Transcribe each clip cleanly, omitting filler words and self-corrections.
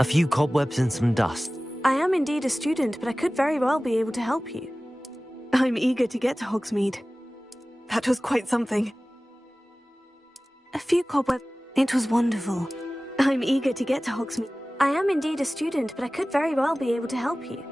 A few cobwebs and some dust. I am indeed a student, but I could very well be able to help you. I'm eager to get to Hogsmeade. That was quite something. A few cobwebs. It was wonderful. I'm eager to get to Hogsmeade. I am indeed a student, but I could very well be able to help you.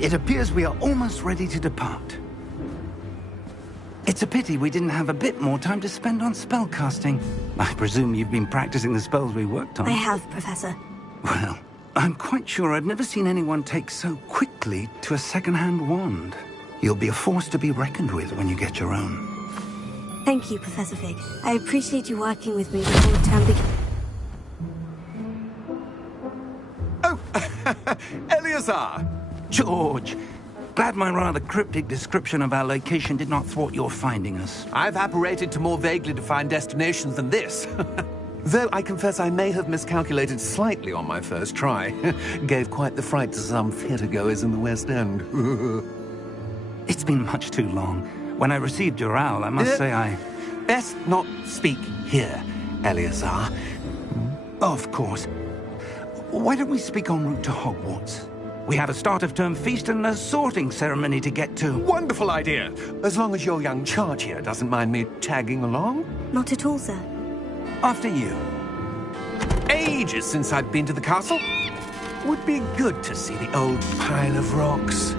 It appears we are almost ready to depart. It's a pity we didn't have a bit more time to spend on spellcasting. I presume you've been practicing the spells we worked on. I have, Professor. Well, I'm quite sure I've never seen anyone take so quickly to a second-hand wand. You'll be a force to be reckoned with when you get your own. Thank you, Professor Fig. I appreciate you working with me before the term begins. Oh, Eleazar! George, glad my rather cryptic description of our location did not thwart your finding us. I've apparated to more vaguely defined destinations than this. Though I confess I may have miscalculated slightly on my first try. Gave quite the fright to some theatre-goers in the West End. It's been much too long. When I received your owl, I must say I... Best not speak here, Eleazar. Of course. Why don't we speak en route to Hogwarts? We have a start-of-term feast and a sorting ceremony to get to. Wonderful idea! As long as your young charge here doesn't mind me tagging along. Not at all, sir. After you. Ages since I've been to the castle. Would be good to see the old pile of rocks.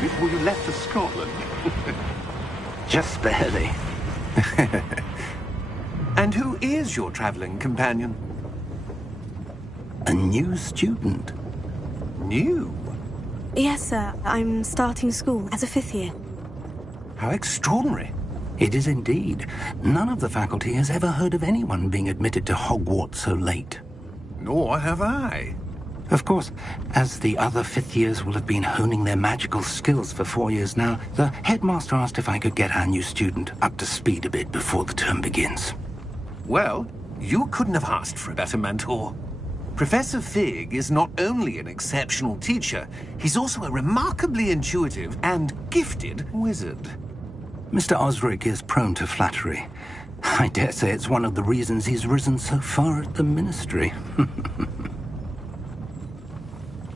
Before you left for Scotland. Just barely. And who is your traveling companion? A new student. New? Yes, sir. I'm starting school as a 5th year. How extraordinary. It is indeed. None of the faculty has ever heard of anyone being admitted to Hogwarts so late. Nor have I. Of course, as the other 5th years will have been honing their magical skills for 4 years now, the headmaster asked if I could get our new student up to speed a bit before the term begins. Well, You couldn't have asked for a better mentor. Professor Fig is not only an exceptional teacher, he's also a remarkably intuitive and gifted wizard. Mr. Osric is prone to flattery. I dare say it's one of the reasons he's risen so far at the Ministry.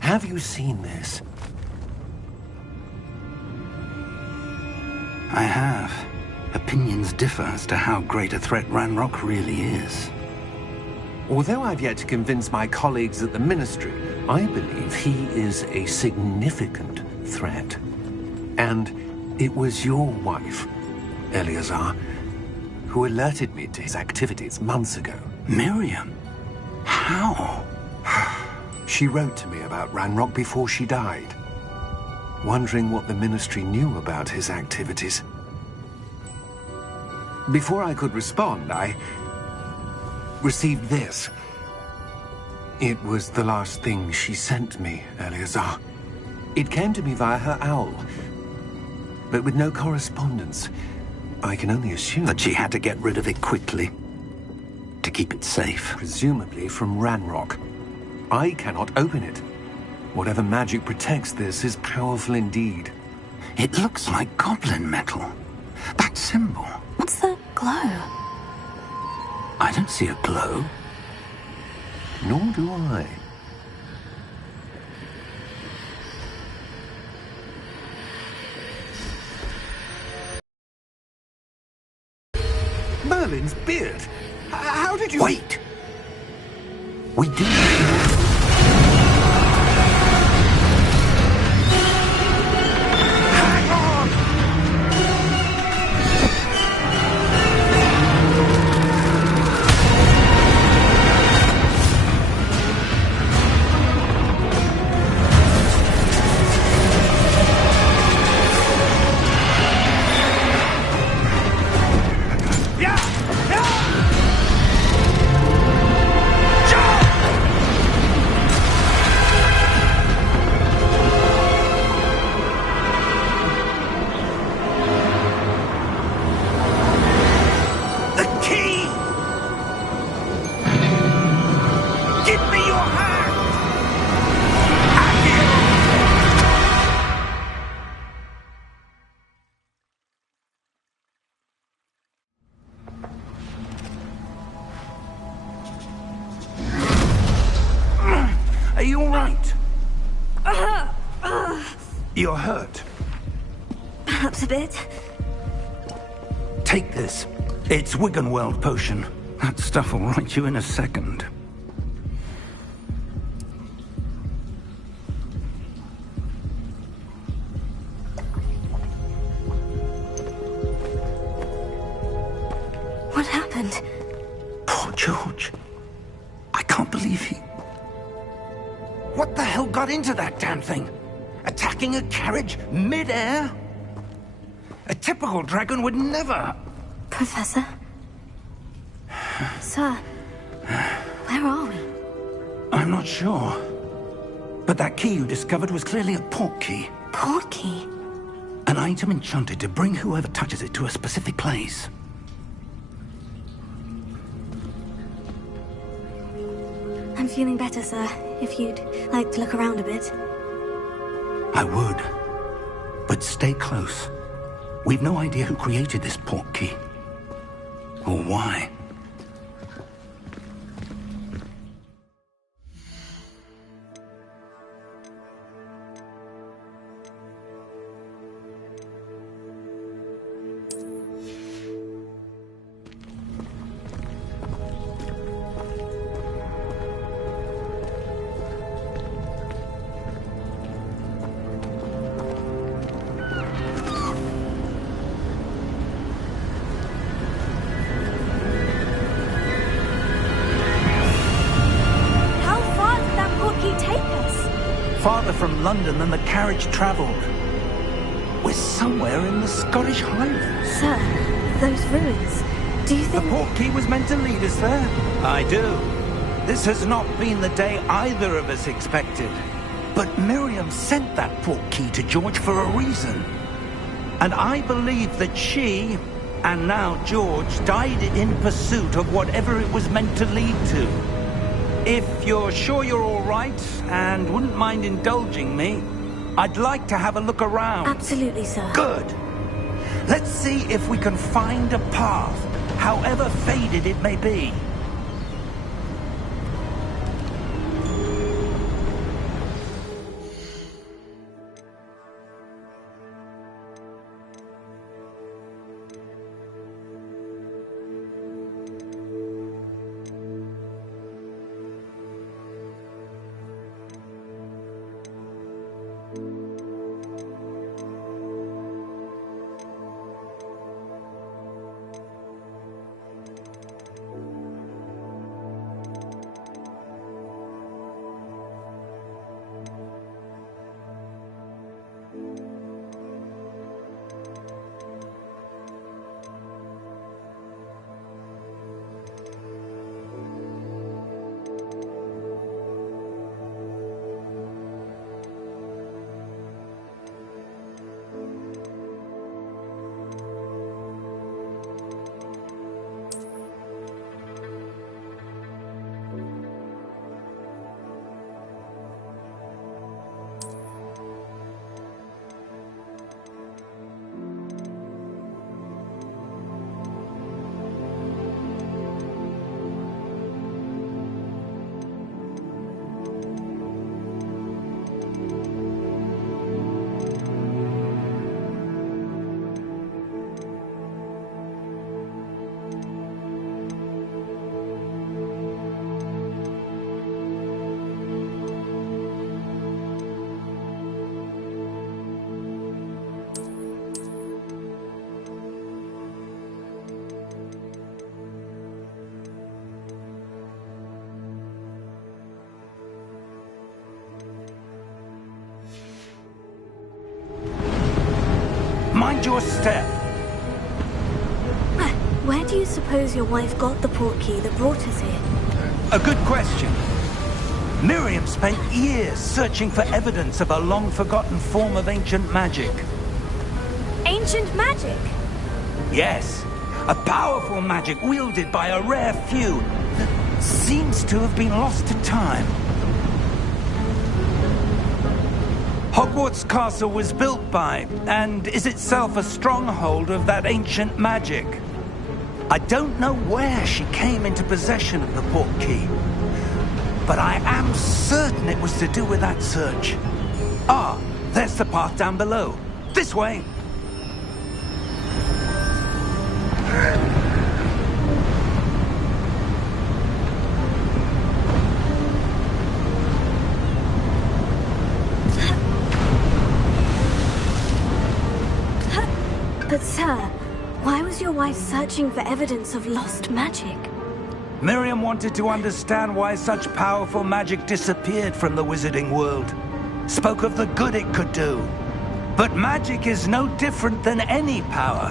Have you seen this? I have. Opinions differ as to how great a threat Ranrock really is. Although I've yet to convince my colleagues at the Ministry, I believe he is a significant threat. And it was your wife, Eleazar, who alerted me to his activities months ago. Miriam? How? She wrote to me about Ranrock before she died, wondering what the Ministry knew about his activities. Before I could respond, I received this. It was the last thing she sent me, Eleazar. It came to me via her owl, but with no correspondence. I can only assume that she had to get rid of it quickly, to keep it safe. Presumably from Ranrock. I cannot open it. Whatever magic protects this is powerful indeed. It looks like goblin metal. That symbol. What's the glow? I don't see a glow. Nor do I. Merlin's beard. How did you... Wait! We do... Hang on! Are you all right? You're hurt. Perhaps a bit. Take this. It's Wiggenweld potion. That stuff will right you in a second. What happened? Poor George. I can't believe he... What the hell got into that damn thing? Attacking a carriage mid-air? A typical dragon would never... Professor? Sir, where are we? I'm not sure. But that key you discovered was clearly a port key. Port key? An item enchanted to bring whoever touches it to a specific place. I'm feeling better, sir. If you'd like to look around a bit. I would. But stay close. We've no idea who created this port key. Or why. Farther from London than the carriage travelled. We're somewhere in the Scottish Highlands. Sir, those ruins. Do you think... The port key was meant to lead us there? I do. This has not been the day either of us expected. But Miriam sent that port key to George for a reason. And I believe that she And now George died in pursuit of whatever it was meant to lead to. If you're sure you're all right and wouldn't mind indulging me, I'd like to have a look around. Absolutely, sir. Good. Let's see if we can find a path, however faded it may be. Mind your step. Where do you suppose your wife got the portkey that brought us here? A good question. Miriam spent years searching for evidence of a long-forgotten form of ancient magic. Ancient magic? Yes, a powerful magic wielded by a rare few that seems to have been lost to time. Hogwarts Castle was built by, and is itself a stronghold of that ancient magic. I don't know where she came into possession of the portkey, but I am certain it was to do with that search. Ah, there's the path down below. This way. But sir, why was your wife searching for evidence of lost magic? Miriam wanted to understand why such powerful magic disappeared from the wizarding world. Spoke of the good it could do. But magic is no different than any power.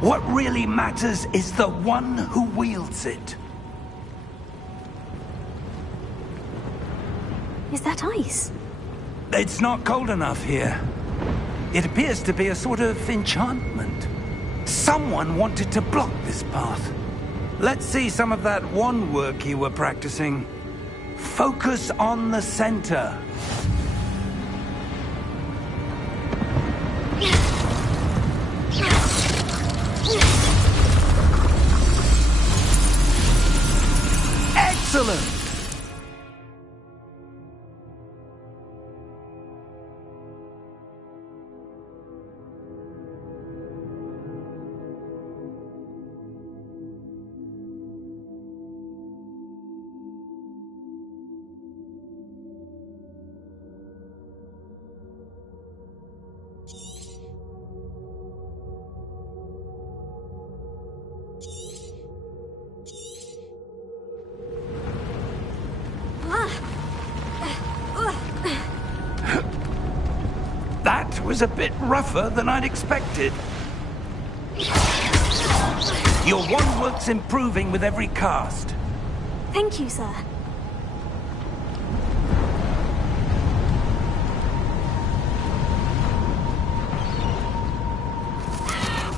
What really matters is the one who wields it. Is that ice? It's not cold enough here. It appears to be a sort of enchantment. Someone wanted to block this path. Let's see some of that wand work you were practicing. Focus on the center. Excellent! That was a bit rougher than I'd expected. Your wand work's improving with every cast. Thank you, sir.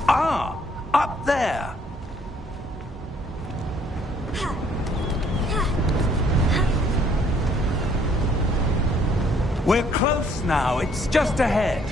Ah, up there? We're close now. It's just ahead.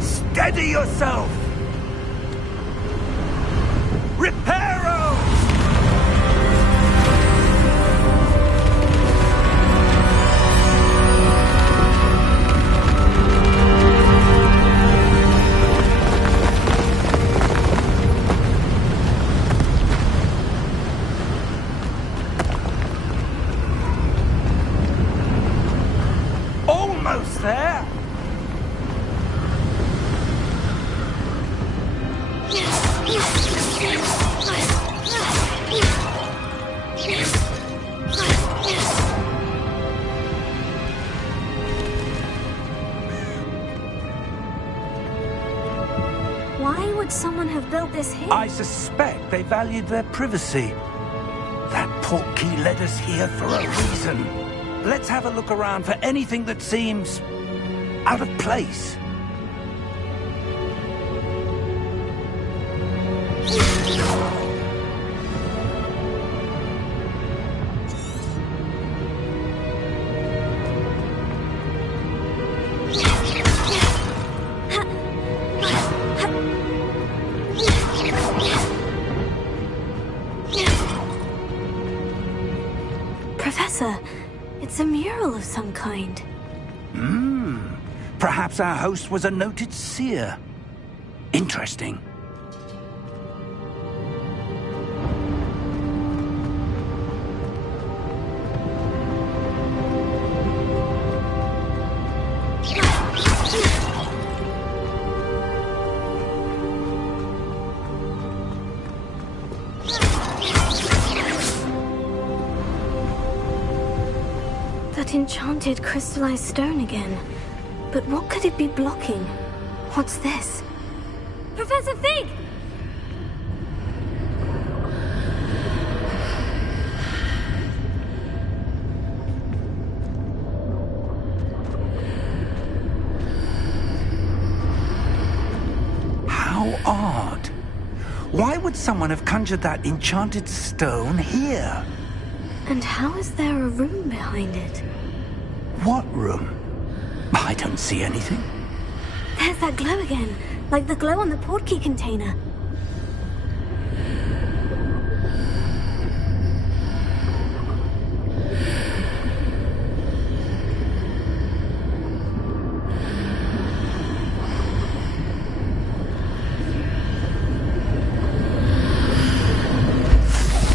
Steady yourself! Reparo! Almost there! Why would someone have built this here? I suspect they valued their privacy. That portkey led us here for a reason. Let's have a look around for anything that seems out of place. Professor, it's a mural of some kind. Perhaps our host was a noted seer. Interesting. That enchanted crystallized stone again. But what could it be blocking? What's this? Professor Fig! How odd. Why would someone have conjured that enchanted stone here? And how is there a room behind it? What room? I don't see anything. There's that glow again, like the glow on the portkey container.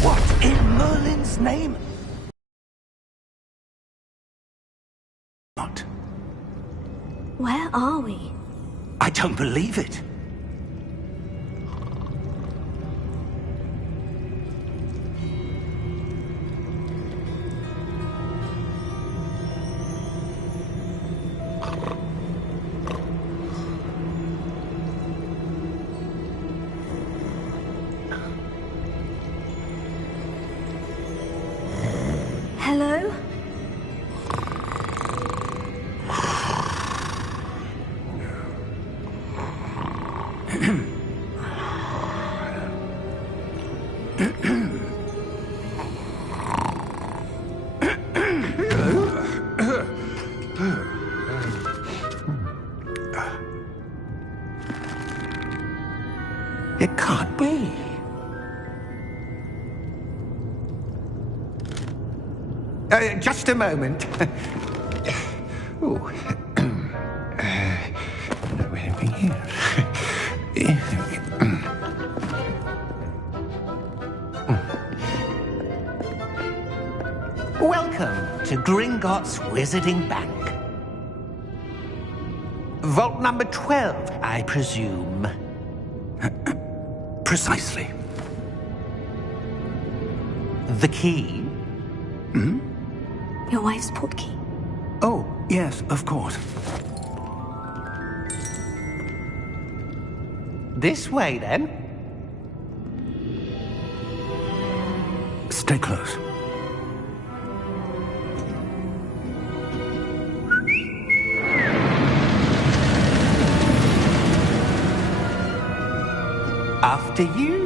What in Merlin's name? Not. Where are we? I don't believe it. Hello? It can't be. Just a moment. Oh. Anything here? Welcome to Gringotts Wizarding Bank. Vault number 12, I presume. Precisely. The key? Hmm? Your wife's portkey. Oh, yes, of course. This way, then. Stay close. After you.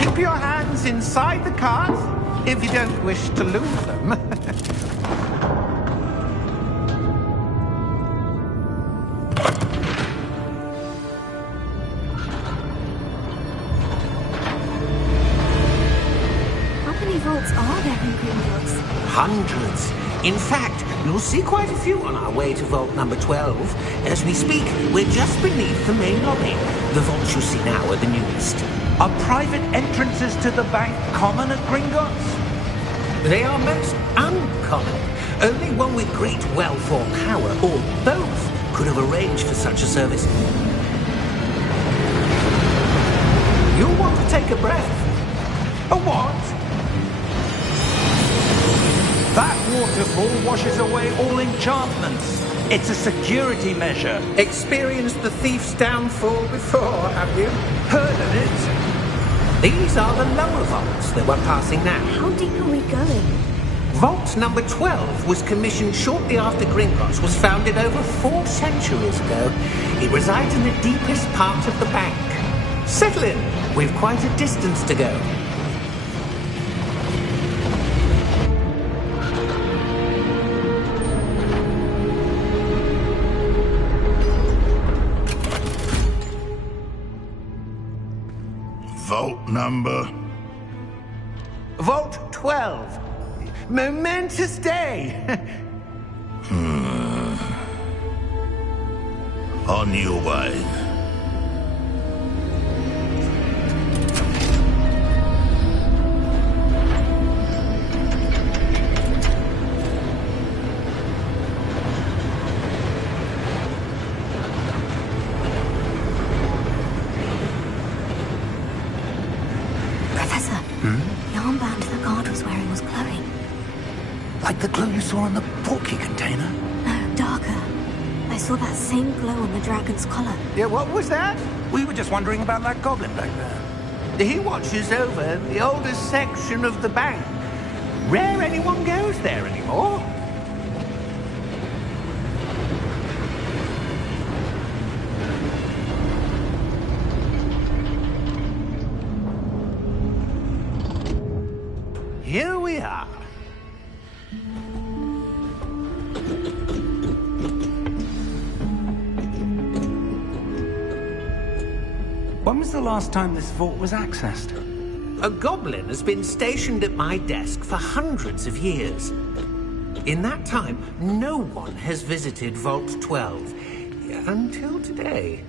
Keep your hands inside the cart if you don't wish to lose them. How many vaults are there in Gringotts? Hundreds. In fact, you'll see quite a few on our way to vault number 12. As we speak, we're just beneath the main lobby. The vaults you see now are the newest. Are private entrances to the bank common at Gringotts? They are most uncommon. Only one with great wealth or power, or both, could have arranged for such a service. You'll want to take a breath. A what? That waterfall washes away all enchantments. It's a security measure. Experienced the thief's downfall before, have you? Heard of it? These are the lower vaults that we're passing now. How deep are we going? Vault number 12 was commissioned shortly after Gringotts was founded over 4 centuries ago. It resides in the deepest part of the bank. Settle in. We've quite a distance to go. Vault number? Vault 12. Momentous day. On your way. Like the glow you saw on the portkey container? No, darker. I saw that same glow on the dragon's collar. Yeah, what was that? We were just wondering about that goblin back there. He watches over the oldest section of the bank. Rare anyone goes there anymore. Here we are. When was the last time this vault was accessed? A goblin has been stationed at my desk for hundreds of years. In that time, no one has visited Vault 12 until today.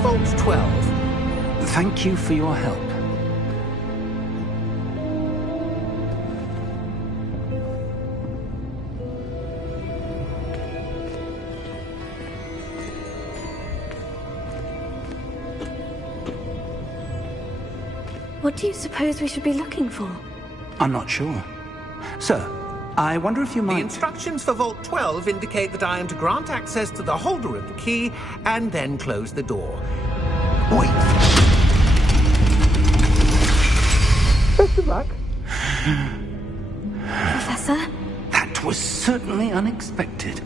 Vault 12. Thank you for your help. What do you suppose we should be looking for? I'm not sure. Sir, I wonder if you might... The instructions for Vault 12 indicate that I am to grant access to the holder of the key and then close the door. Wait! Best of luck. Professor? That was certainly unexpected.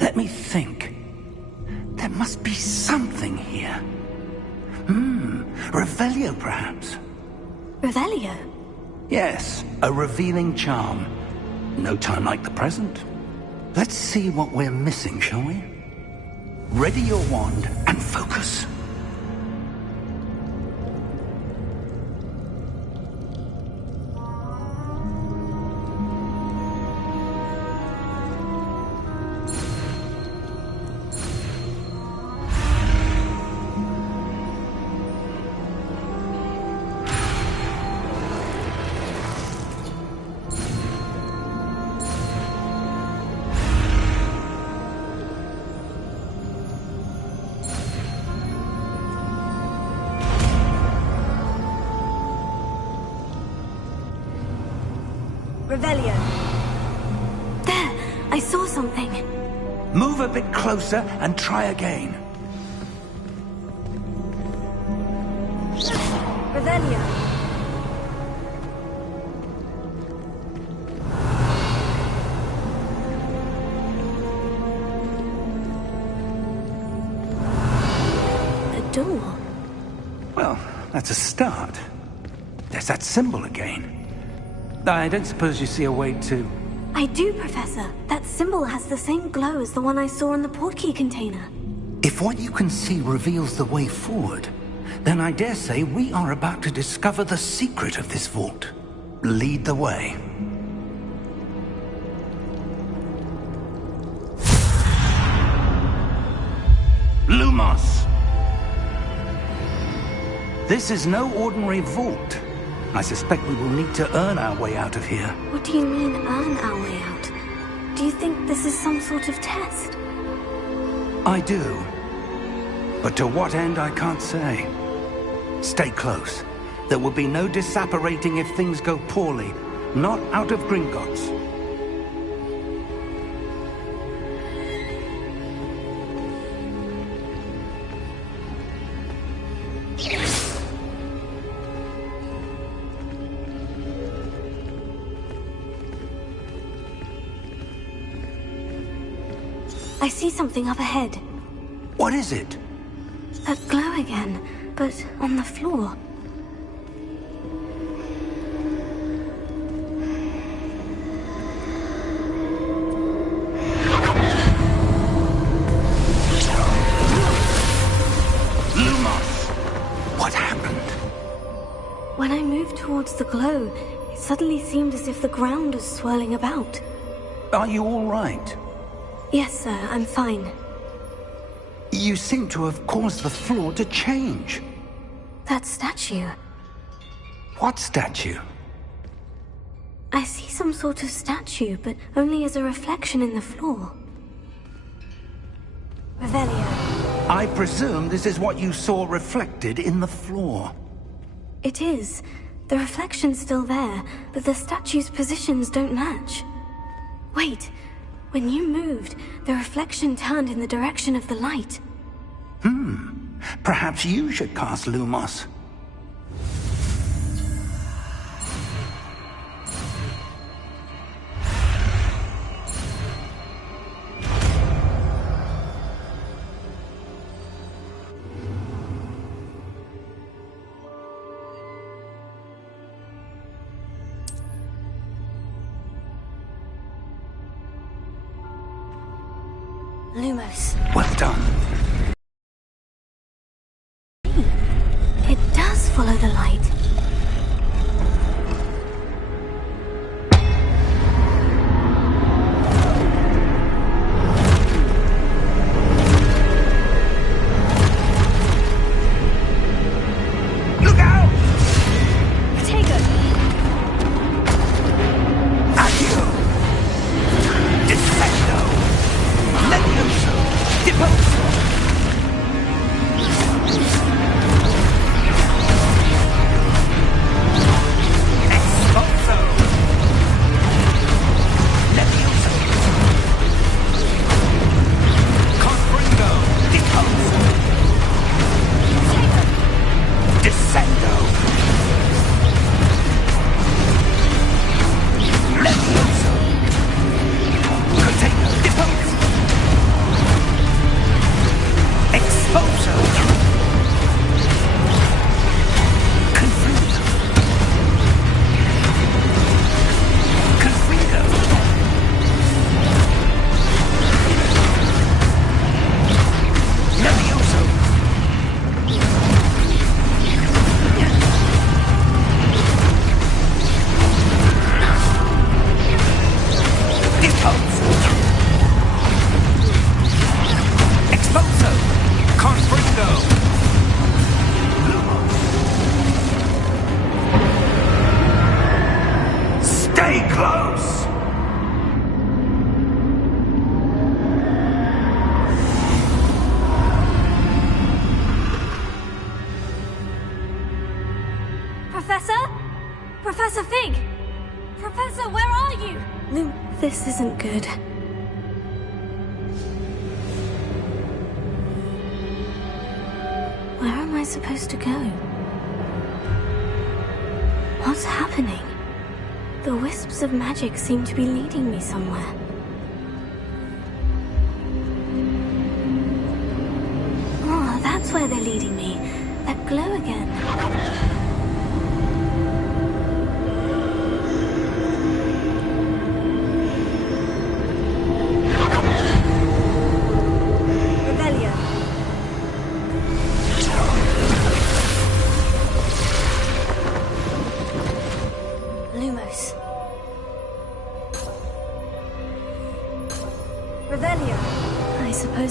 Let me think. There must be something here. Revelio, perhaps? Revelio? Yes, a revealing charm. No time like the present. Let's see what we're missing, shall we? Ready your wand and focus. Revelio. There, I saw something. Move a bit closer and try again. Revelio. A door. Well, that's a start. There's that symbol again. I don't suppose you see a way to... I do, Professor. That symbol has the same glow as the one I saw in the portkey container. If what you can see reveals the way forward, then I dare say we are about to discover the secret of this vault. Lead the way. Lumos! This is no ordinary vault. I suspect we will need to earn our way out of here. What do you mean, earn our way out? Do you think this is some sort of test? I do. But to what end, I can't say. Stay close. There will be no disapparating if things go poorly. Not out of Gringotts. I see something up ahead. What is it? That glow again, but on the floor. Lumos! What happened? When I moved towards the glow, it suddenly seemed as if the ground was swirling about. Are you all right? Yes, sir, I'm fine. You seem to have caused the floor to change. That statue. What statue? I see some sort of statue, but only as a reflection in the floor. Revelio. I presume this is what you saw reflected in the floor. It is. The reflection's still there, but the statue's positions don't match. Wait. When you moved, the reflection turned in the direction of the light. Perhaps you should cast Lumos. Lumos. Well done. It does follow the light. Look out! Potato! Accio! Defendo! Levioso! Deposo! Expulso! Levioso! Confringo! Deposo! Descendo! Levioso! Container! Deposo! Expulso! Confringo! Confringo! Levioso! Deposo! Expulso! Confringo! Stay close! Professor? Professor Fig! Professor, where are This isn't good. Where am I supposed to go? What's happening? The wisps of magic seem to be leading me somewhere. Oh, that's where they're leading me. That glow again.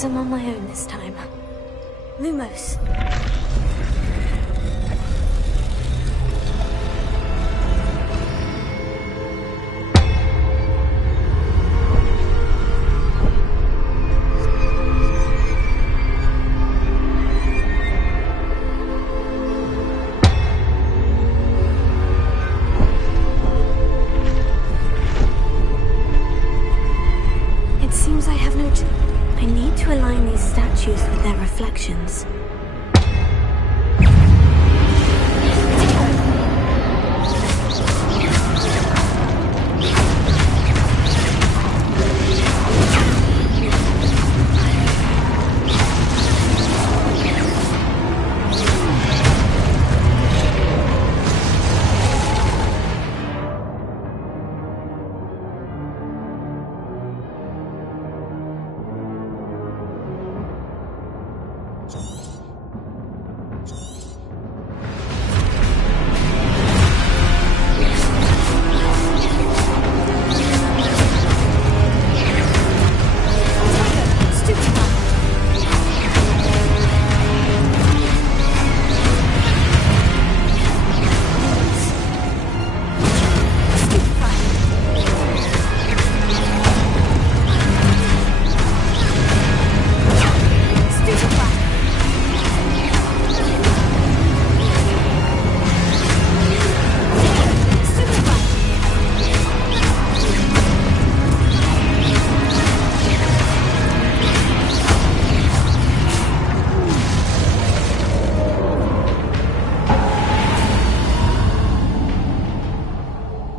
I'm on my own this time. Lumos. It seems I have no I need to align these statues with their reflections.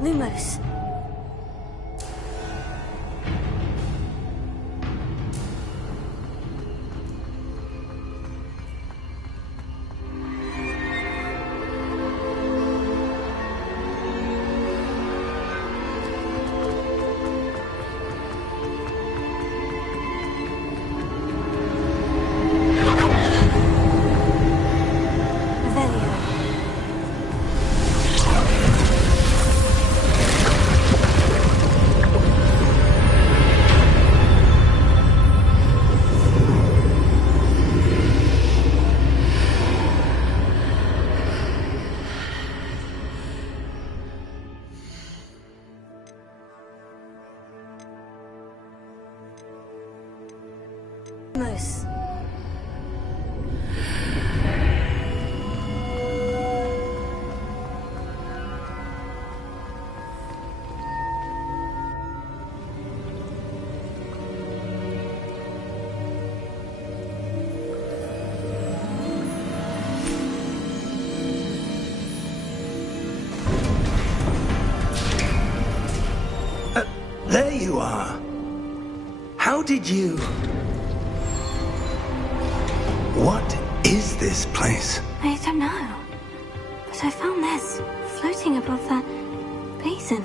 Lumos. There you are. How did you... What is this place? I don't know. But I found this floating above that basin.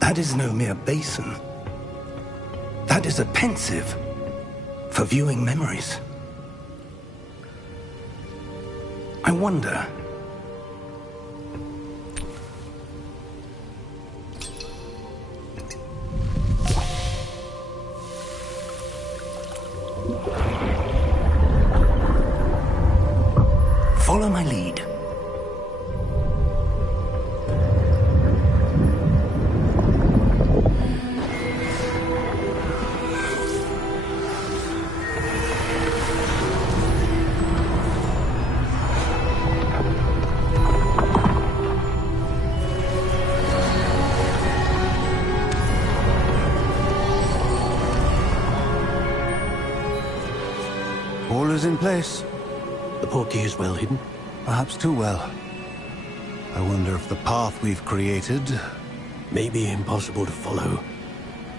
That is no mere basin. That is a pensive for viewing memories. I wonder... Follow my lead. All is in place. The portkey is well hidden? Perhaps too well. I wonder if the path we've created... may be impossible to follow.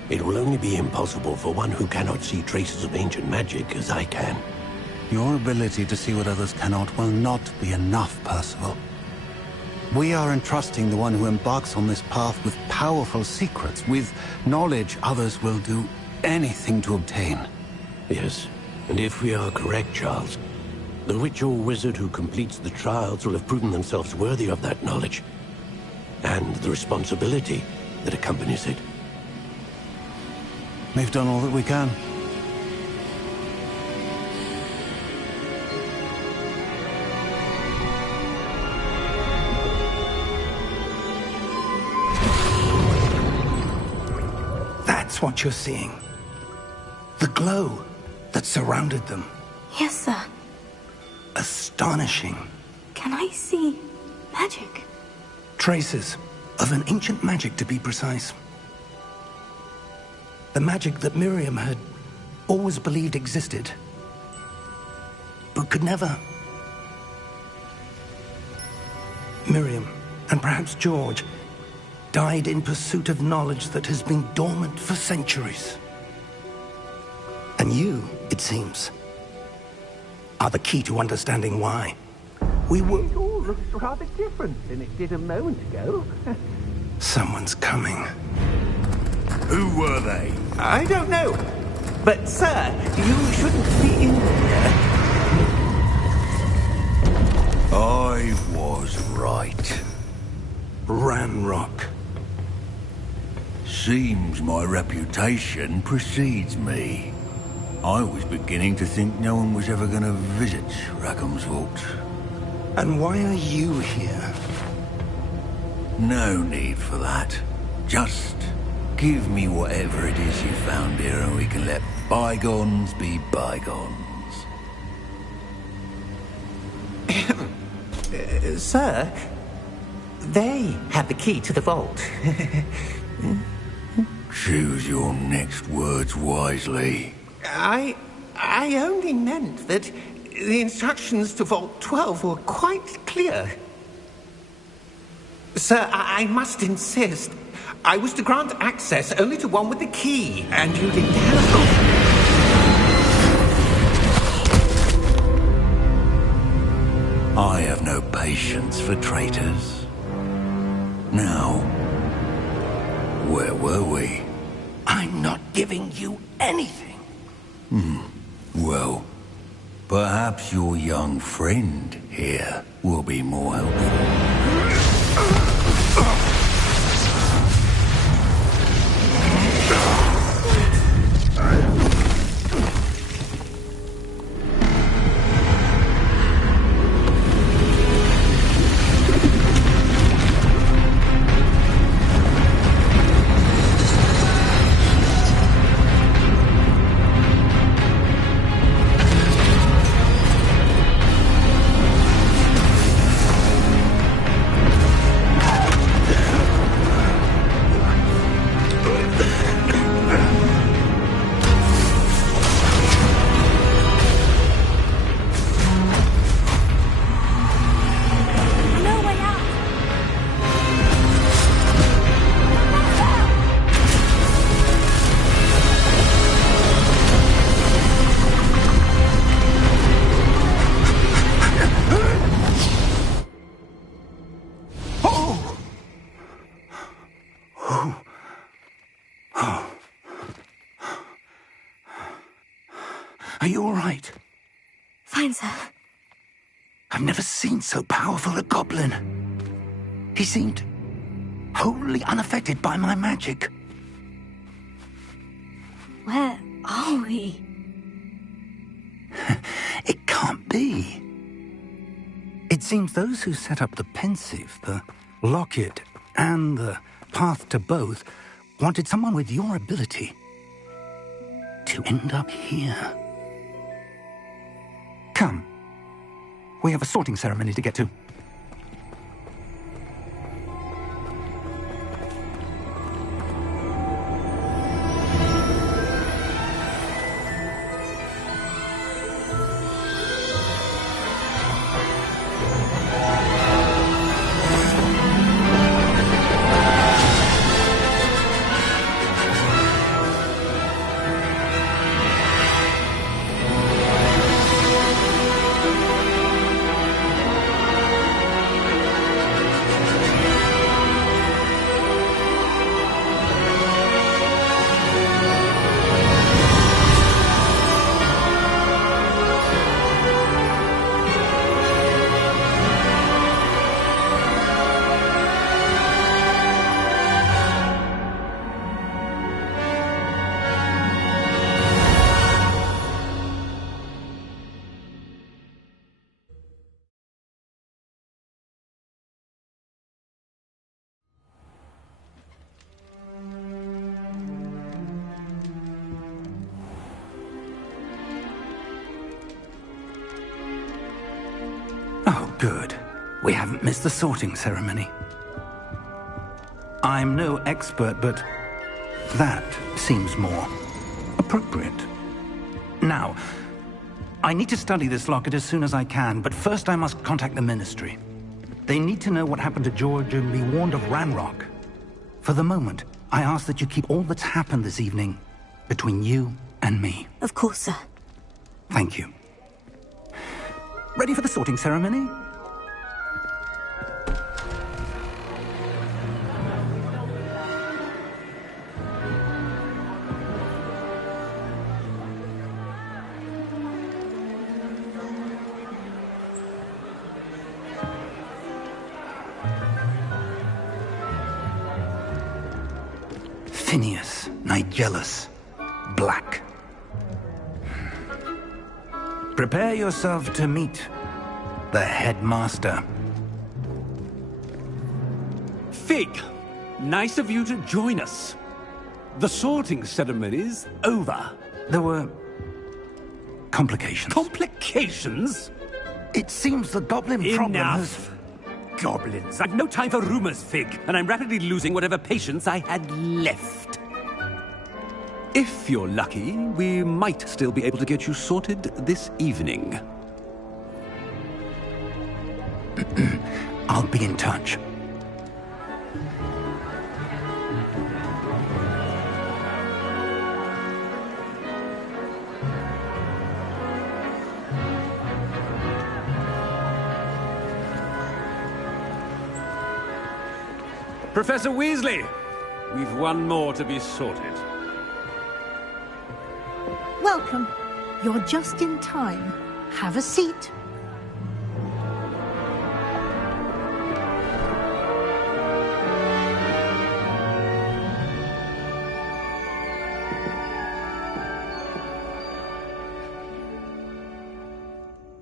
It will only be impossible for one who cannot see traces of ancient magic as I can. Your ability to see what others cannot will not be enough, Percival. We are entrusting the one who embarks on this path with powerful secrets, with knowledge others will do anything to obtain. Yes, and if we are correct, Charles, the witch or wizard who completes the trials will have proven themselves worthy of that knowledge, and the responsibility that accompanies it. We've done all that we can. That's what you're seeing. The glow that surrounded them. Yes, sir. Astonishing. Can I see magic? Traces of an ancient magic, to be precise. The magic that Miriam had always believed existed, but could never. Miriam, and perhaps George, died in pursuit of knowledge that has been dormant for centuries. And you, it seems, are the key to understanding why. We were... It all looks rather different than it did a moment ago. Someone's coming. Who were they? I don't know. But, sir, you shouldn't be in here. I was right. Ranrock. Seems my reputation precedes me. I was beginning to think no one was ever going to visit Rackham's Vault. And why are you here? No need for that. Just give me whatever it is you found here and we can let bygones be bygones. Sir, they have the key to the vault. Choose your next words wisely. I only meant that the instructions to Vault 12 were quite clear. Sir, I must insist. I was to grant access only to one with the key, and you didn't have... I have no patience for traitors. Now, where were we? I'm not giving you anything. Well, perhaps your young friend here will be more helpful. Are you all right? Fine, sir. I've never seen so powerful a goblin. He seemed wholly unaffected by my magic. Where are we? It can't be. It seems those who set up the pensive, the locket, and the path to both wanted someone with your ability to end up here. Come. We have a sorting ceremony to get to. Good. We haven't missed the sorting ceremony. I'm no expert, but that seems more appropriate. Now, I need to study this locket as soon as I can, but first I must contact the Ministry. They need to know what happened to George and be warned of Ranrock. For the moment, I ask that you keep all that's happened this evening between you and me. Of course, sir. Thank you. Ready for the sorting ceremony? Phineas, Nigellus, Black. Prepare yourself to meet the headmaster. Fig, nice of you to join us. The sorting ceremony's over. There were complications. Complications? It seems the goblin problem has... Enough! Goblins. I've no time for rumors, Fig, and I'm rapidly losing whatever patience I had left. If you're lucky, we might still be able to get you sorted this evening. I'll be in touch. Professor Weasley, we've one more to be sorted. Welcome. You're just in time. Have a seat.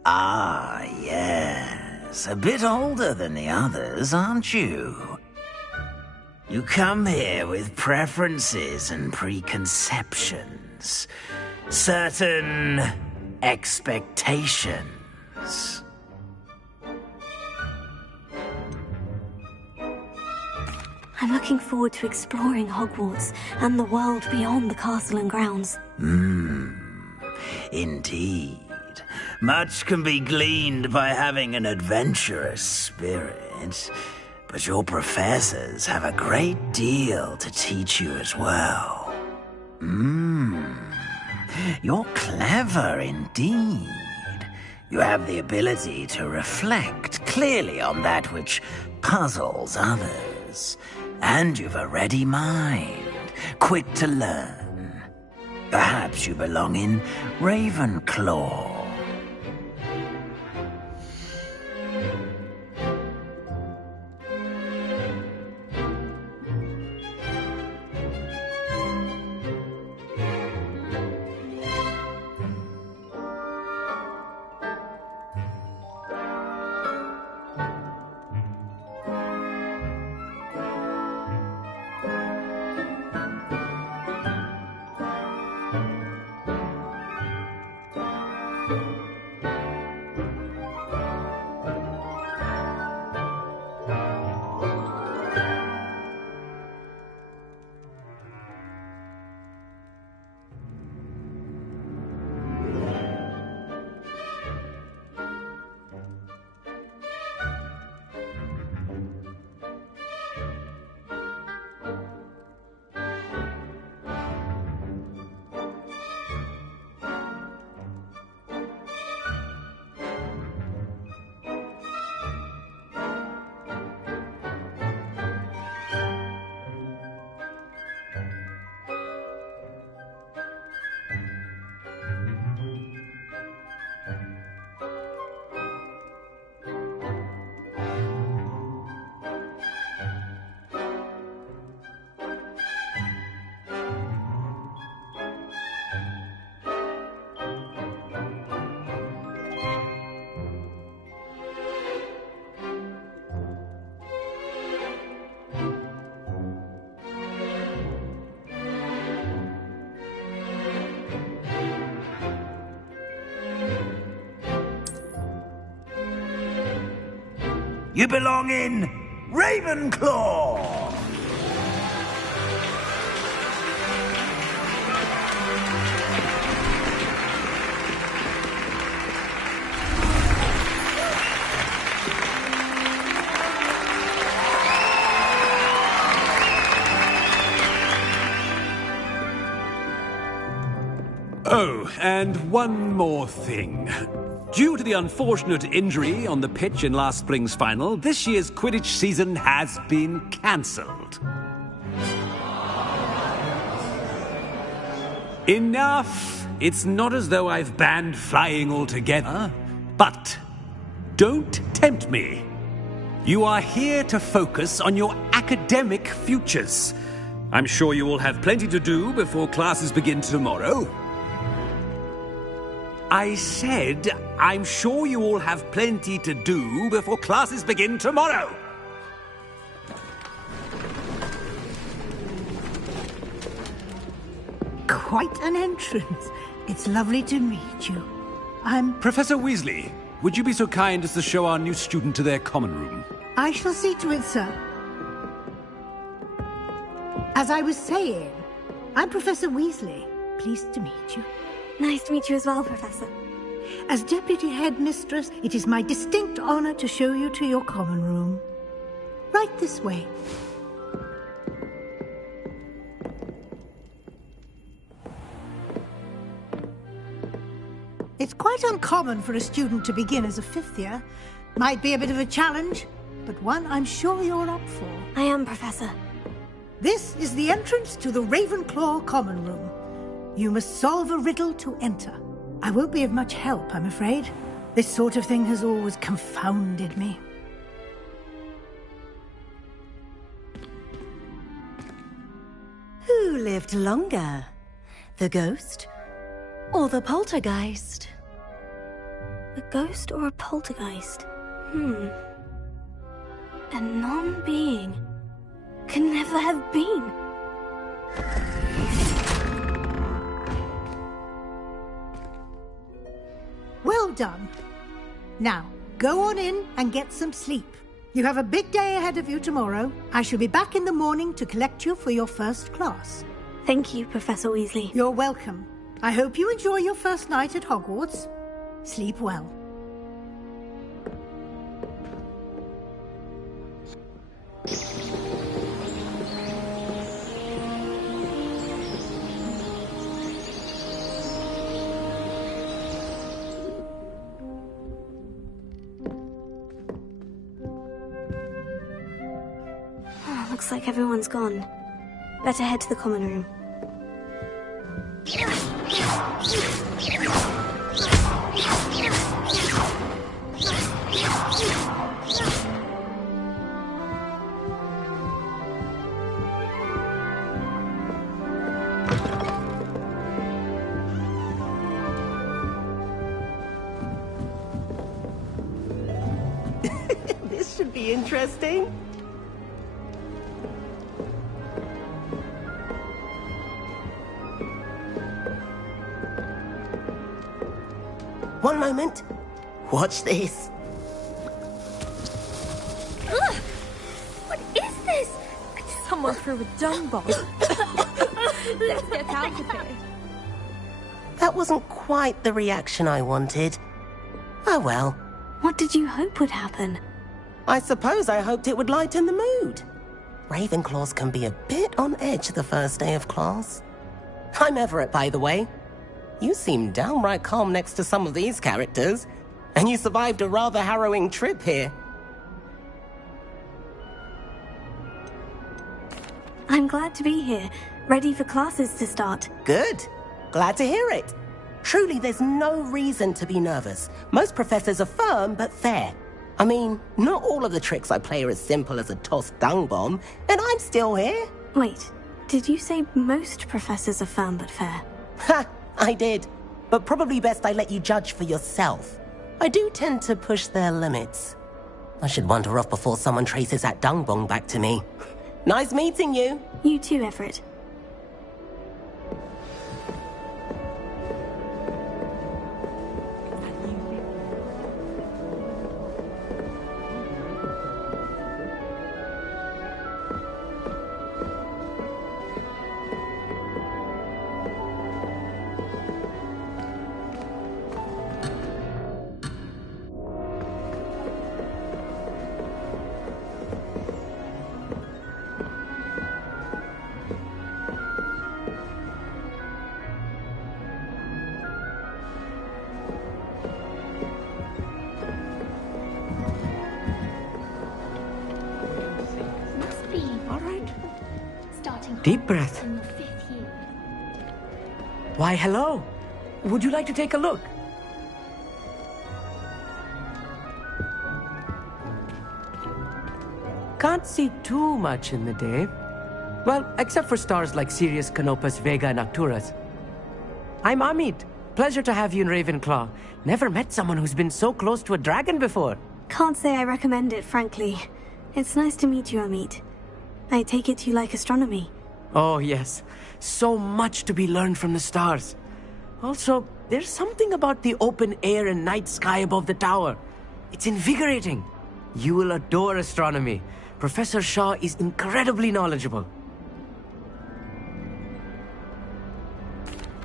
Ah, yes. A bit older than the others, aren't you? You come here with preferences and preconceptions. Certain expectations. I'm looking forward to exploring Hogwarts and the world beyond the castle and grounds. Indeed. Much can be gleaned by having an adventurous spirit, but your professors have a great deal to teach you as well. You're clever indeed. You have the ability to reflect clearly on that which puzzles others. And you've a ready mind, quick to learn. Perhaps you belong in Ravenclaw. You belong in Ravenclaw! Oh, and one more thing. Due to the unfortunate injury on the pitch in last spring's final, this year's Quidditch season has been cancelled. Enough! It's not as though I've banned flying altogether, but don't tempt me. You are here to focus on your academic futures. I'm sure you will have plenty to do before classes begin tomorrow. I said, I'm sure you all have plenty to do before classes begin tomorrow. Quite an entrance. It's lovely to meet you. I'm... Professor Weasley, would you be so kind as to show our new student to their common room? I shall see to it, sir. As I was saying, I'm Professor Weasley. Pleased to meet you. Nice to meet you as well, Professor. As Deputy Headmistress, it is my distinct honor to show you to your common room. Right this way. It's quite uncommon for a student to begin as a fifth year. Might be a bit of a challenge, but one I'm sure you're up for. I am, Professor. This is the entrance to the Ravenclaw common room. You must solve a riddle to enter. I won't be of much help, I'm afraid. This sort of thing has always confounded me. Who lived longer? The ghost or the poltergeist? A ghost or a poltergeist? A non-being can never have been. Well done. Now, go on in and get some sleep. You have a big day ahead of you tomorrow. I shall be back in the morning to collect you for your first class. Thank you, Professor Weasley. You're welcome. I hope you enjoy your first night at Hogwarts. Sleep well. Looks like everyone's gone. Better head to the common room. This should be interesting. One moment. Watch this. Ugh! What is this? Someone threw a dung bomb. Let's get out of here. That wasn't quite the reaction I wanted. Oh well. What did you hope would happen? I suppose I hoped it would lighten the mood. Ravenclaws can be a bit on edge the first day of class. I'm Everett, by the way. You seem downright calm next to some of these characters, and you survived a rather harrowing trip here. I'm glad to be here, ready for classes to start. Good. Glad to hear it. Truly, there's no reason to be nervous. Most professors are firm but fair. I mean, not all of the tricks I play are as simple as a tossed dung bomb, and I'm still here. Wait, did you say most professors are firm but fair? Ha! I did. But probably best I let you judge for yourself. I do tend to push their limits. I should wander off before someone traces that dung bomb back to me. Nice meeting you. You too, Everett. Deep breath. In the 5th year. Why, hello. Would you like to take a look? Can't see too much in the day. Well, except for stars like Sirius, Canopus, Vega, and Arcturus. I'm Amit. Pleasure to have you in Ravenclaw. Never met someone who's been so close to a dragon before. Can't say I recommend it, frankly. It's nice to meet you, Amit. I take it you like astronomy. Oh, yes. So much to be learned from the stars. Also, there's something about the open air and night sky above the tower. It's invigorating. You will adore astronomy. Professor Shaw is incredibly knowledgeable.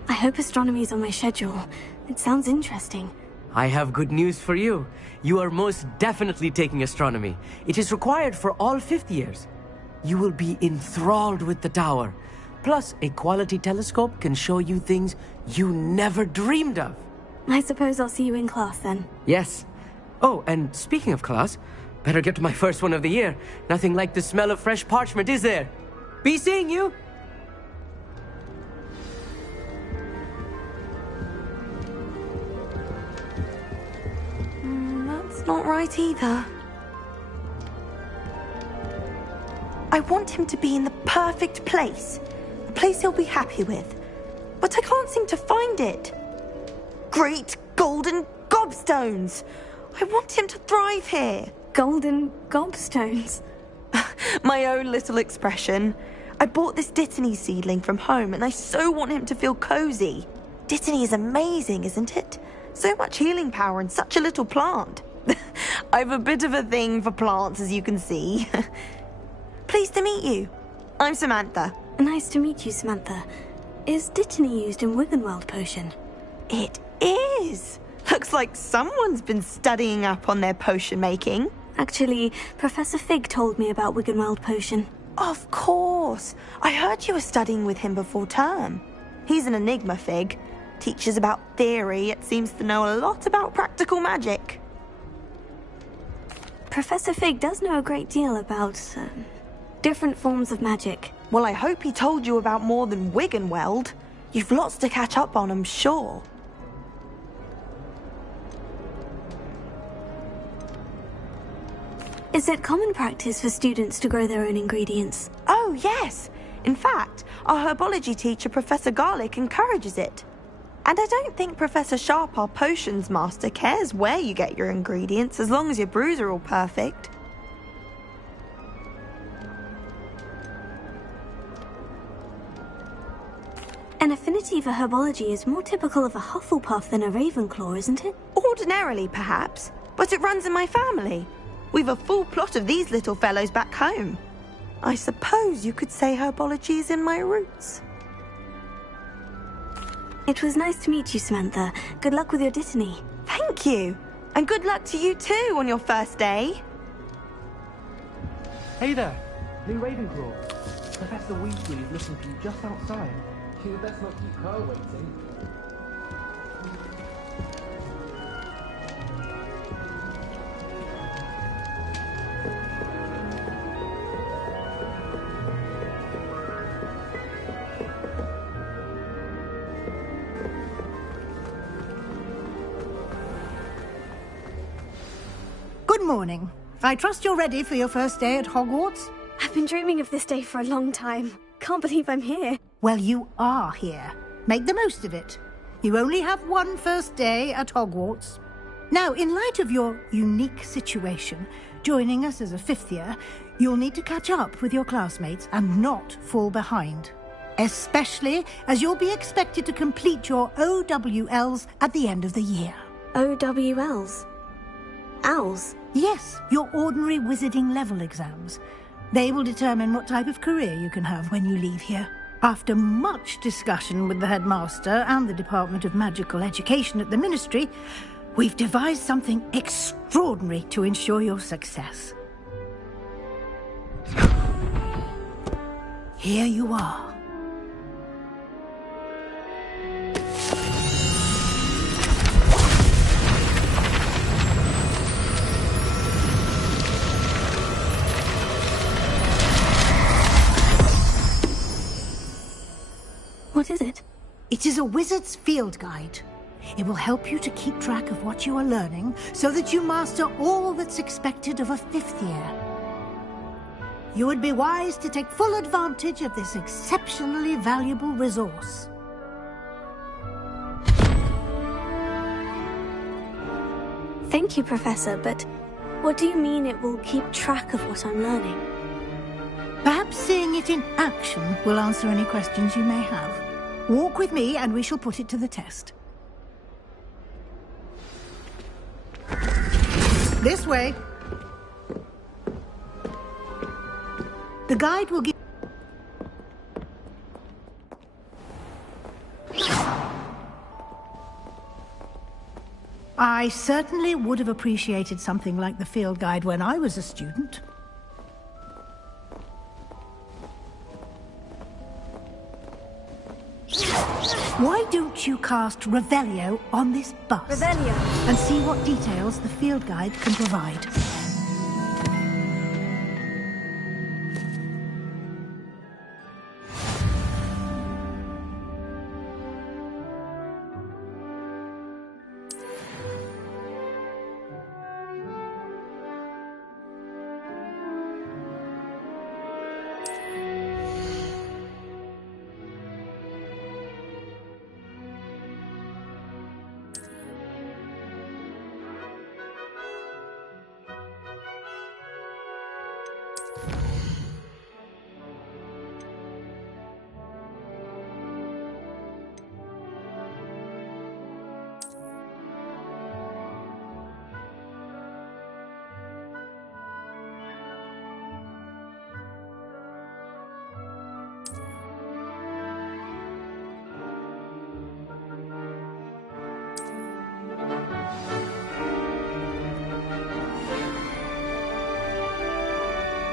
I hope astronomy's on my schedule. It sounds interesting. I have good news for you. You are most definitely taking astronomy. It is required for all 5th years. You will be enthralled with the tower. Plus, a quality telescope can show you things you never dreamed of. I suppose I'll see you in class then. Yes. Oh, and speaking of class, better get to my first one of the year. Nothing like the smell of fresh parchment, is there? Be seeing you! That's not right either. I want him to be in the perfect place. A place he'll be happy with. But I can't seem to find it. Great golden gobstones! I want him to thrive here. Golden gobstones? My own little expression. I bought this Dittany seedling from home and I so want him to feel cozy. Dittany is amazing, isn't it? So much healing power in such a little plant. I've a bit of a thing for plants, as you can see. Pleased to meet you. I'm Samantha. Nice to meet you, Samantha. Is Dittany used in Wiggenweld potion? It is. Looks like someone's been studying up on their potion making. Actually, Professor Fig told me about Wiggenweld potion. Of course. I heard you were studying with him before term. He's an enigma, Fig. Teaches about theory, yet seems to know a lot about practical magic. Professor Fig does know a great deal about different forms of magic. Well, I hope he told you about more than Wiggenweld. You've lots to catch up on, I'm sure. Is it common practice for students to grow their own ingredients? Oh, yes. In fact, our herbology teacher, Professor Garlick, encourages it. And I don't think Professor Sharp, our potions master, cares where you get your ingredients, as long as your brews are all perfect. An affinity for herbology is more typical of a Hufflepuff than a Ravenclaw, isn't it? Ordinarily, perhaps, but it runs in my family. We've a full plot of these little fellows back home. I suppose you could say herbology is in my roots. It was nice to meet you, Samantha. Good luck with your Dittany. Thank you. And good luck to you too on your first day. Hey there, new Ravenclaw. Professor Weasley is looking for you just outside. You best not keep her waiting. Good morning. I trust you're ready for your first day at Hogwarts? I've been dreaming of this day for a long time. Can't believe I'm here. Well, you are here. Make the most of it. You only have one first day at Hogwarts. Now, in light of your unique situation, joining us as a 5th year, you'll need to catch up with your classmates and not fall behind. Especially as you'll be expected to complete your OWLs at the end of the year. OWLs? Owls? Yes, your ordinary wizarding level exams. They will determine what type of career you can have when you leave here. After much discussion with the headmaster and the Department of Magical Education at the Ministry, we've devised something extraordinary to ensure your success. Here you are. What is it? It is a wizard's field guide. It will help you to keep track of what you are learning so that you master all that's expected of a 5th year. You would be wise to take full advantage of this exceptionally valuable resource. Thank you, Professor, but what do you mean it will keep track of what I'm learning? Perhaps seeing it in action will answer any questions you may have. Walk with me and we shall put it to the test. This way. The guide will give... I certainly would have appreciated something like the field guide when I was a student. Why don't you cast Revelio on this bus? Revelio! And see what details the field guide can provide.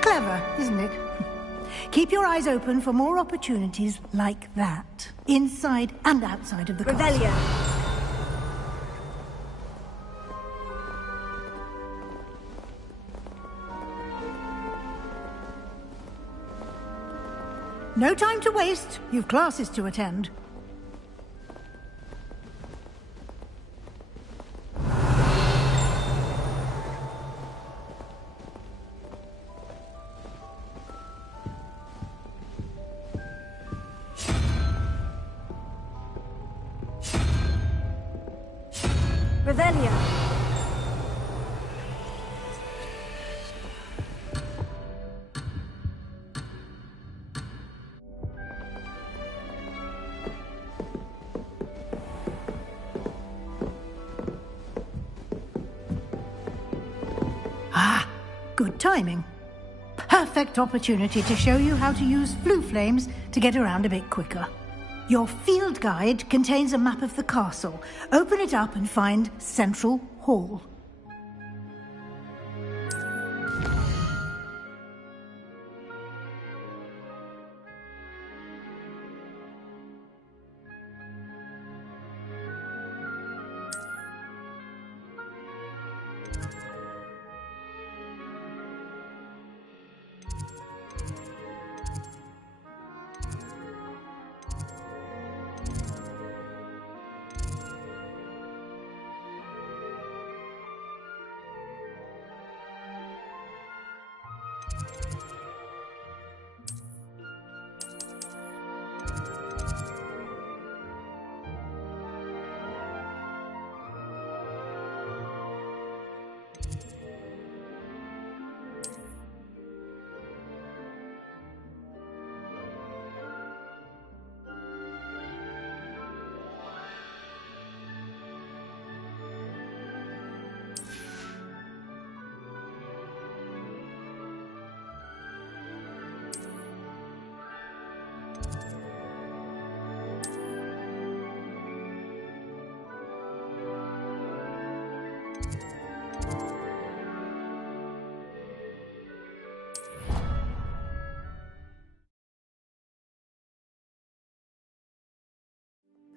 Clever, isn't it? Keep your eyes open for more opportunities like that, inside and outside of the castle. Revelio! No time to waste. You've classes to attend. Revelio! Ah, good timing. Perfect opportunity to show you how to use flue flames to get around a bit quicker. Your field guide contains a map of the castle. Open it up and find Central Hall.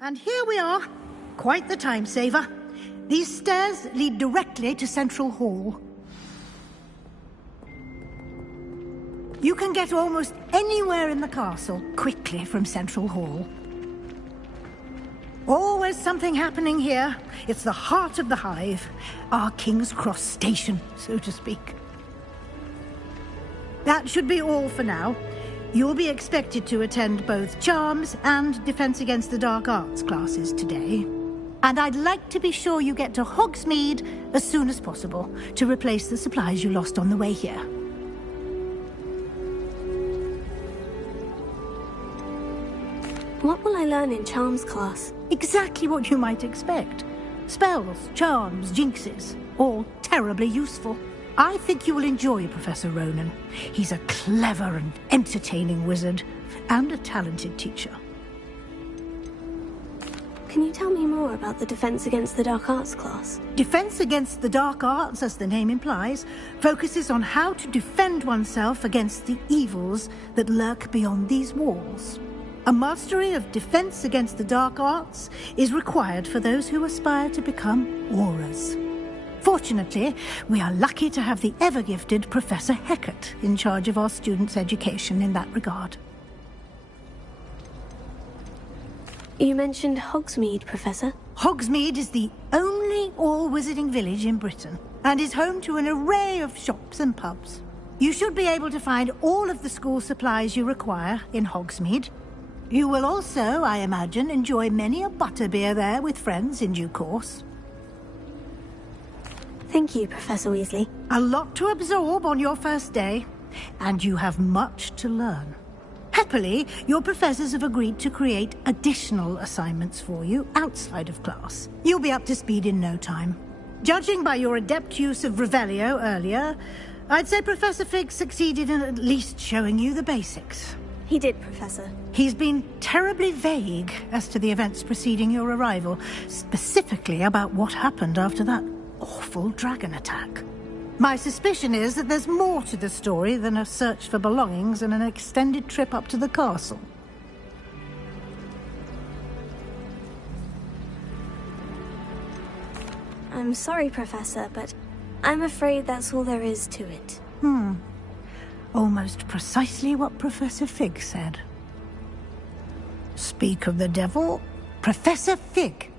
And here we are. Quite the time saver. These stairs lead directly to Central Hall. You can get almost anywhere in the castle quickly from Central Hall. Always something happening here. It's the heart of the hive. Our King's Cross station, so to speak. That should be all for now. You'll be expected to attend both Charms and Defense Against the Dark Arts classes today. And I'd like to be sure you get to Hogsmeade as soon as possible to replace the supplies you lost on the way here. What will I learn in Charms class? Exactly what you might expect. Spells, charms, jinxes, all terribly useful. I think you will enjoy Professor Ronan. He's a clever and entertaining wizard, and a talented teacher. Can you tell me more about the Defense Against the Dark Arts class? Defense Against the Dark Arts, as the name implies, focuses on how to defend oneself against the evils that lurk beyond these walls. A mastery of Defense Against the Dark Arts is required for those who aspire to become Auras. Fortunately, we are lucky to have the ever-gifted Professor Hecat in charge of our students' education in that regard. You mentioned Hogsmeade, Professor. Hogsmeade is the only all-wizarding village in Britain, and is home to an array of shops and pubs. You should be able to find all of the school supplies you require in Hogsmeade. You will also, I imagine, enjoy many a butterbeer there with friends in due course. Thank you, Professor Weasley. A lot to absorb on your first day, and you have much to learn. Happily, your professors have agreed to create additional assignments for you outside of class. You'll be up to speed in no time. Judging by your adept use of Revelio earlier, I'd say Professor Fig succeeded in at least showing you the basics. He did, Professor. He's been terribly vague as to the events preceding your arrival, specifically about what happened after that awful dragon attack. My suspicion is that there's more to the story than a search for belongings and an extended trip up to the castle. I'm sorry, Professor, but I'm afraid that's all there is to it. Almost precisely what Professor Fig said. Speak of the devil, Professor Fig.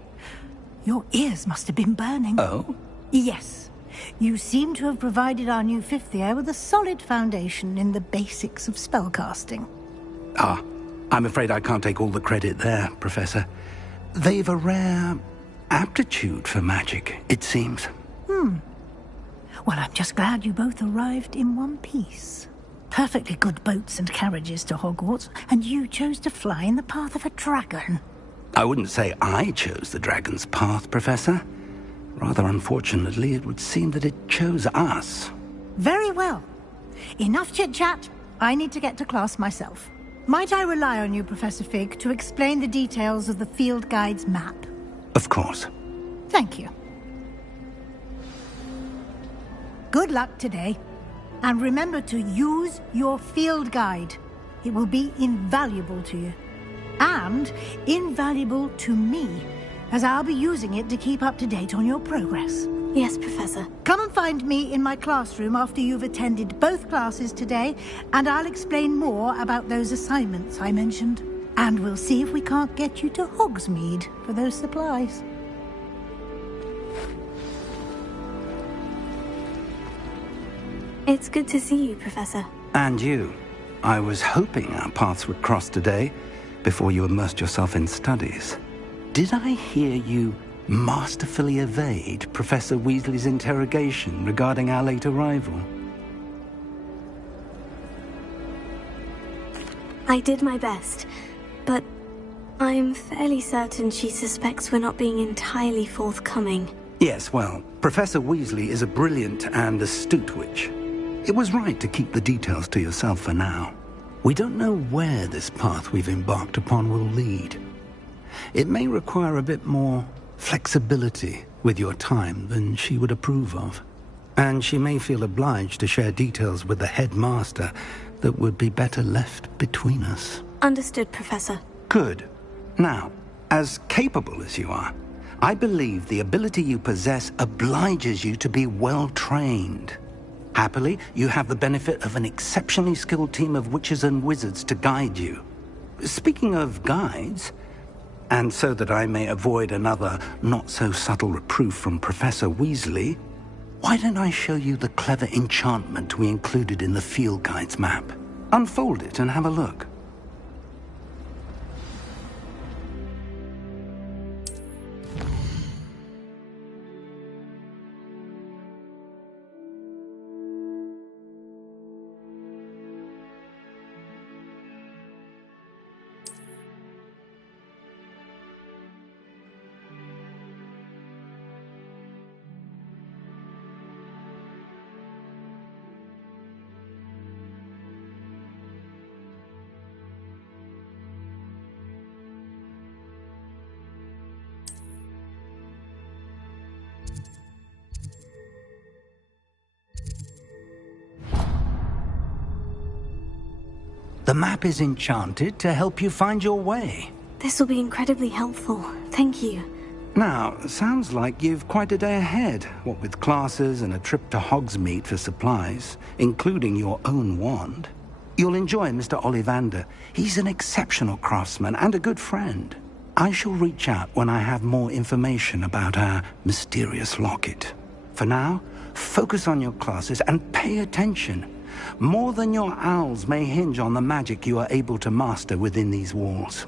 Your ears must have been burning. Oh? Yes. You seem to have provided our new fifth year with a solid foundation in the basics of spellcasting. Ah, I'm afraid I can't take all the credit there, Professor. They've a rare aptitude for magic, it seems. Well, I'm just glad you both arrived in one piece. Perfectly good boats and carriages to Hogwarts, and you chose to fly in the path of a dragon. I wouldn't say I chose the dragon's path, Professor. Rather unfortunately, it would seem that it chose us. Very well. Enough chit-chat. I need to get to class myself. Might I rely on you, Professor Fig, to explain the details of the field guide's map? Of course. Thank you. Good luck today. And remember to use your field guide. It will be invaluable to you. And invaluable to me, as I'll be using it to keep up to date on your progress. Yes, Professor. Come and find me in my classroom after you've attended both classes today, and I'll explain more about those assignments I mentioned. And we'll see if we can't get you to Hogsmeade for those supplies. It's good to see you, Professor. And you. I was hoping our paths would cross today, before you immersed yourself in studies. Did I hear you masterfully evade Professor Weasley's interrogation regarding our late arrival? I did my best, but I'm fairly certain she suspects we're not being entirely forthcoming. Yes, well, Professor Weasley is a brilliant and astute witch. It was right to keep the details to yourself for now. We don't know where this path we've embarked upon will lead. It may require a bit more flexibility with your time than she would approve of. And she may feel obliged to share details with the headmaster that would be better left between us. Understood, Professor. Good. Now, as capable as you are, I believe the ability you possess obliges you to be well trained. Happily, you have the benefit of an exceptionally skilled team of witches and wizards to guide you. Speaking of guides, And so that I may avoid another not-so-subtle reproof from Professor Weasley, why don't I show you the clever enchantment we included in the field guide's map? Unfold it and have a look. The map is enchanted to help you find your way. This will be incredibly helpful. Thank you. Now, sounds like you've quite a day ahead, what with classes and a trip to Hogsmeade for supplies, including your own wand. You'll enjoy Mr. Ollivander. He's an exceptional craftsman and a good friend. I shall reach out when I have more information about our mysterious locket. For now, focus on your classes and pay attention. More than your owls may hinge on the magic you are able to master within these walls.